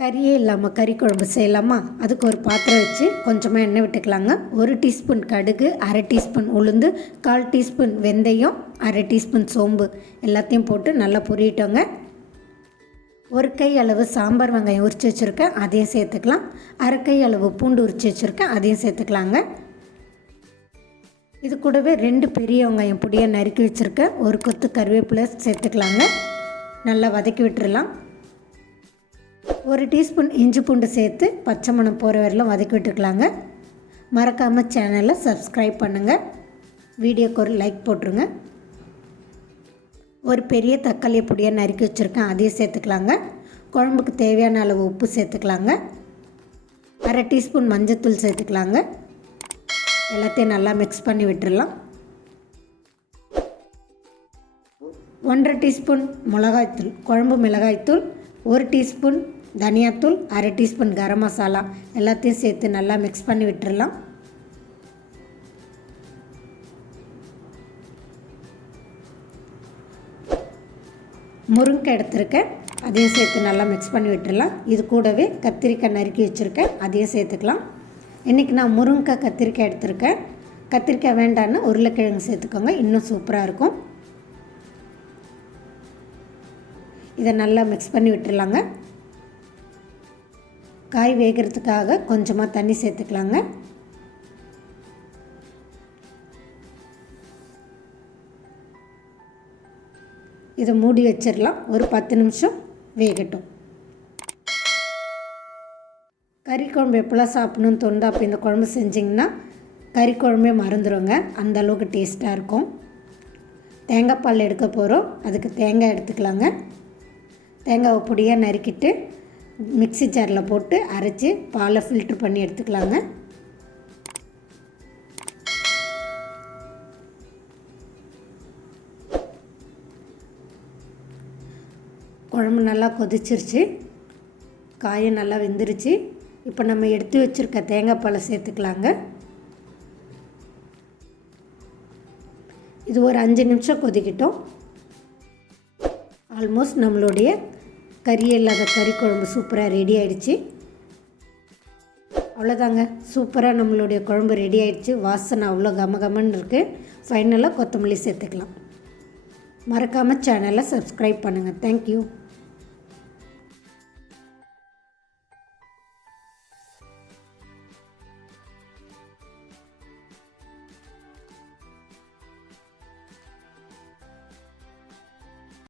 கறியே இல்லாமல் கறி குழம்பு செய்யலாமா? அதுக்கு ஒரு பாத்திரம் வச்சு கொஞ்சமாக எண்ணெய் விட்டுக்கலாங்க. 1 டீஸ்பூன் கடுகு, அரை டீஸ்பூன் உளுந்து, 1/4 டீஸ்பூன் வெந்தயம், அரை டீஸ்பூன் சோம்பு எல்லாத்தையும் போட்டு நல்லா பொரியட்டோங்க. 1 கை அளவு சாம்பார் வெங்காயம் உரித்து வச்சுருக்கேன், அதையும் சேர்த்துக்கலாம். அரை கை அளவு பூண்டு உரித்து வச்சுருக்கேன், அதையும் சேர்த்துக்கலாங்க. இது கூடவே 2 பெரிய வெங்காயம் பொடியாக நறுக்கி வச்சுருக்கேன், 1 கொத்து கருவேப்பிலை சேர்த்துக்கலாங்க. நல்லா வதக்கி விட்டுடலாம். 1 டீஸ்பூன் இஞ்சி பூண்டு சேர்த்து பச்சை மணம் போகிற வரையிலும் வதக்கி விட்டுக்கலாங்க. மறக்காமல் சேனலை சப்ஸ்கிரைப் பண்ணுங்கள். வீடியோக்கு ஒரு லைக் போட்டுருங்க. 1 பெரிய தக்காளியை பொடியாக நறுக்கி வச்சுருக்கேன், அதையும் சேர்த்துக்கலாங்க. குழம்புக்கு தேவையான அளவு உப்பு சேர்த்துக்கலாங்க. அரை டீஸ்பூன் மஞ்சத்தூள் சேர்த்துக்கலாங்க. எல்லாத்தையும் நல்லா மிக்ஸ் பண்ணி விட்டுடலாம். 1/2 டீஸ்பூன் மிளகாய்த்தூள், குழம்பு மிளகாய்த்தூள், 1 டீஸ்பூன் தனியாத்தூள், அரை டீஸ்பூன் கரம் மசாலா எல்லாத்தையும் சேர்த்து நல்லா மிக்ஸ் பண்ணி விட்டுடலாம். முருங்கை எடுத்துருக்கேன், அதையும் சேர்த்து நல்லா மிக்ஸ் பண்ணி விட்டுடலாம். இது கூடவே கத்திரிக்காய் நறுக்கி வச்சுருக்கேன், அதையும் சேர்த்துக்கலாம். இன்றைக்கி நான் முருங்கைக்காய் கத்திரிக்காய் எடுத்துருக்கேன். கத்திரிக்காய் வேண்டான்னு உருளைக்கிழங்கு சேர்த்துக்கோங்க, இன்னும் சூப்பராக இருக்கும். இதை நல்லா மிக்ஸ் பண்ணி விட்டுடலாங்க. காய் வேகிறதுக்காக கொஞ்சமாக தண்ணி சேர்த்துக்கலாங்க. இதை மூடி வச்சிடலாம், ஒரு 10 நிமிஷம் வேகட்டும். கறி குழம்பு எப்போல்லாம் சாப்பிடணும்னு தோணுதோ அப்போ இந்த குழம்பு செஞ்சிங்கன்னா கறி குழம்பே மறந்துடுங்க, அந்த அளவுக்கு டேஸ்ட்டாக இருக்கும். தேங்காய் பால் எடுக்க போகிறோம், அதுக்கு தேங்காய் எடுத்துக்கலாங்க. தேங்காவை பொடியாக நறுக்கிட்டு மிக்ஸி ஜாரில் போட்டு அரைச்சி பாலை ஃபில்ட்ரு பண்ணி எடுத்துக்கலாங்க. குழம்பு நல்லா கொதிச்சிருச்சு, காயும் நல்லா வெந்துருச்சு. இப்போ நம்ம எடுத்து வச்சுருக்க தேங்காய் பாலை சேர்த்துக்கலாங்க. இது ஒரு 5 நிமிஷம் கொதிக்கிட்டோம். ஆல்மோஸ்ட் நம்மளுடைய கறி இல்லாத கறி குழம்பு சூப்பராக ரெடி ஆகிடுச்சு. அவ்வளோதாங்க, சூப்பராக நம்மளுடைய குழம்பு ரெடி ஆகிடுச்சு. வாசனை அவ்வளோ கமகமன்னு இருக்குது. ஃபைனலாக கொத்தமல்லி சேர்த்துக்கலாம். மறக்காமல் சேனலை சப்ஸ்கிரைப் பண்ணுங்கள். தேங்க்யூ.